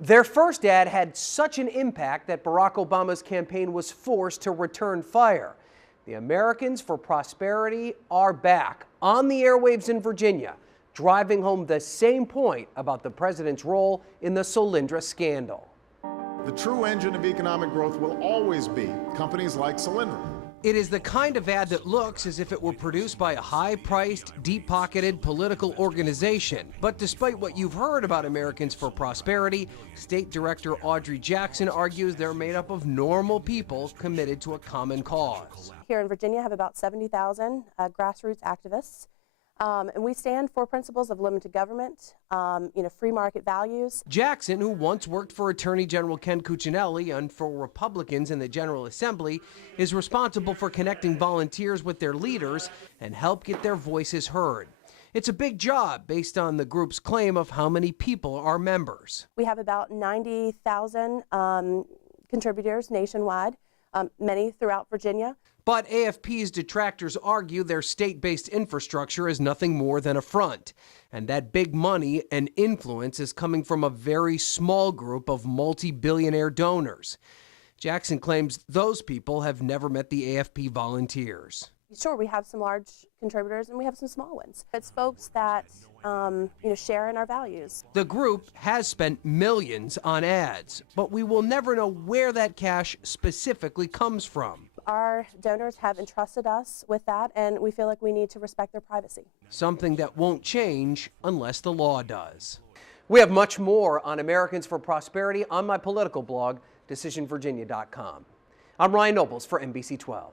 Their first ad had such an impact that Barack Obama's campaign was forced to return fire. The Americans for Prosperity are back on the airwaves in Virginia, driving home the same point about the president's role in the Solyndra scandal. The true engine of economic growth will always be companies like Solyndra. It is the kind of ad that looks as if it were produced by a high-priced, deep-pocketed political organization. But despite what you've heard about Americans for Prosperity, State Director Audrey Jackson argues they're made up of normal people committed to a common cause. Here in Virginia, I have about 70,000 grassroots activists. And we stand for principles of limited government, free market values. Jackson, who once worked for Attorney General Ken Cuccinelli and for Republicans in the General Assembly, is responsible for connecting volunteers with their leaders and help get their voices heard. It's a big job based on the group's claim of how many people are members. We have about 90,000 contributors nationwide, many throughout Virginia. But AFP's detractors argue their state-based infrastructure is nothing more than a front, and that big money and influence is coming from a very small group of multi-billionaire donors. Jackson claims those people have never met the AFP volunteers. Sure, we have some large contributors and we have some small ones. It's folks that share in our values. The group has spent millions on ads, but we will never know where that cash specifically comes from. Our donors have entrusted us with that, and we feel like we need to respect their privacy. Something that won't change unless the law does. We have much more on Americans for Prosperity on my political blog, decisionvirginia.com. I'm Ryan Nobles for NBC12.